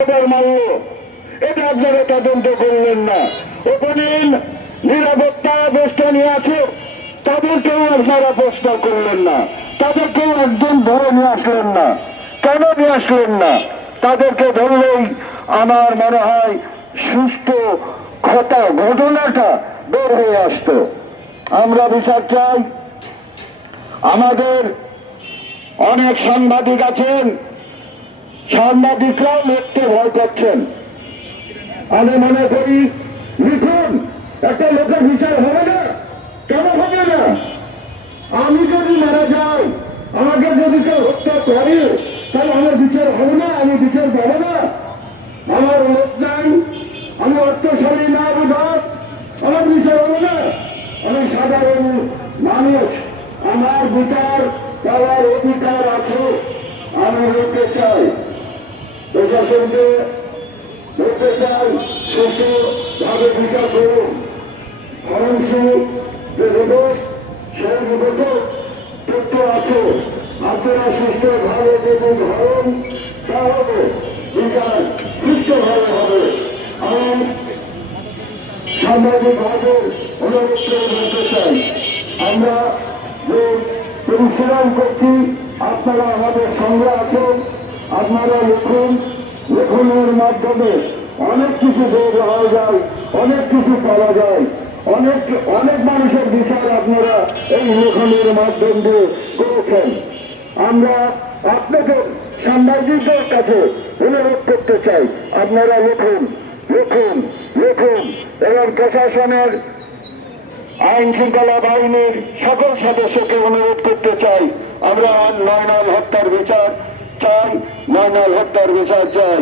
মারল, এটা আপনারা তদন্ত করলেন না। ওখানে নিরাপত্তা বেষ্টনী আছে, তাদেরকেও আপনারা প্রশ্ন করলেন না, তাদেরকেও একদম ধরে নিয়ে আসলেন না। কেন নিয়ে আসলেন না? তাদেরকে ধরলেই আমার মনে হয় সুস্থ ঘটনাটা বের হয়ে আসতো। আমরা বিচার চাই। আমাদের অনেক সাংবাদিক আছেন, সাংবাদিকরাও মরতে ভয় করছেন। আমি মনে করি লিখুন, একটা লোকের বিচার হবে না? কেন হবে না? আমি যদি মারা যাই, আমাকে যদি কেউ হত্যা করে, তাহলে আমার বিচার হবে না? আমি বিচার পাবো না? আমার লোক নাই, আমি অর্থশালী না, বিভাগ, আমার বিচার হবে না? আমি সাধারণ মানুষ, আমার বিচার পাওয়ার অধিকার আছে। আমি বলতে চাই প্রশাসনকে, বলতে চাই সুস্থভাবে বিচার করুন। ফরেন্সিক যে রিপোর্ট, সেই রিপোর্টে তথ্য আছে। আপনারা সুস্থভাবে যদি ধরেন, তাহলে বিচার সুস্থভাবে হবে। আমি সাংবাদিক ভাইদের অনুরোধ করে বলতে চাই, আমরা যে পরিশ্রম করছি, আপনারা আমাদের সঙ্গে আছেন। আপনারা লিখুন, লেখনের মাধ্যমে অনেক কিছু বের হওয়া যায়, অনেক কিছু পাওয়া যায়। অনেক অনেক মানুষের বিচার আপনারা এই লেখনের মাধ্যম দিয়ে করেছেন। আমরা আপনাদের সাংবাদিকদের কাছে অনুরোধ করতে চাই, আপনারা লিখুন, লিখুন, লিখুন। এবং প্রশাসনের, আইন শৃঙ্খলা বাহিনীর সকল সদস্যকে অনুরোধ করতে চাই, আমরা নয়নাল হত্যার বিচার চাই, নয়নাল হত্যার বিচার চাই।